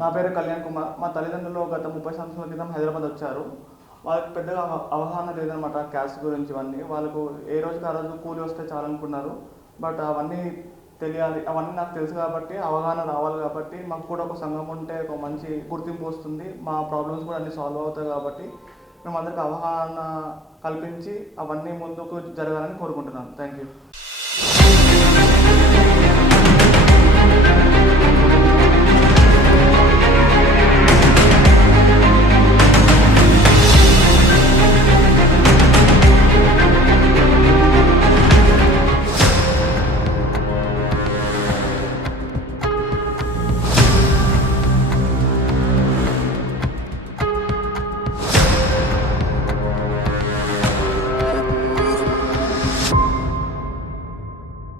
నా పేరు కళ్యాణ్ కుమార్. మా తల్లిదండ్రులు గత 30 సంవత్సరాల క్రితం హైదరాబాద్ వచ్చారు. వాళ్ళకి పెద్దగా అవగాహన లేదనమాట క్యాస్ట్ గురించి ఇవన్నీ. వాళ్ళకు ఏ రోజుకి ఆ రోజు కూలి వస్తే చాలనుకున్నారు. బట్ అవన్నీ తెలియాలి, అవన్నీ నాకు తెలుసు కాబట్టి, అవగాహన రావాలి కాబట్టి, మాకు కూడా ఒక సంఘం ఉంటే ఒక మంచి గుర్తింపు వస్తుంది. మా ప్రాబ్లమ్స్ కూడా అన్నీ సాల్వ్ అవుతాయి కాబట్టి, మేమందరికి అవగాహన కల్పించి అవన్నీ ముందుకు జరగాలని కోరుకుంటున్నాను. Thank you.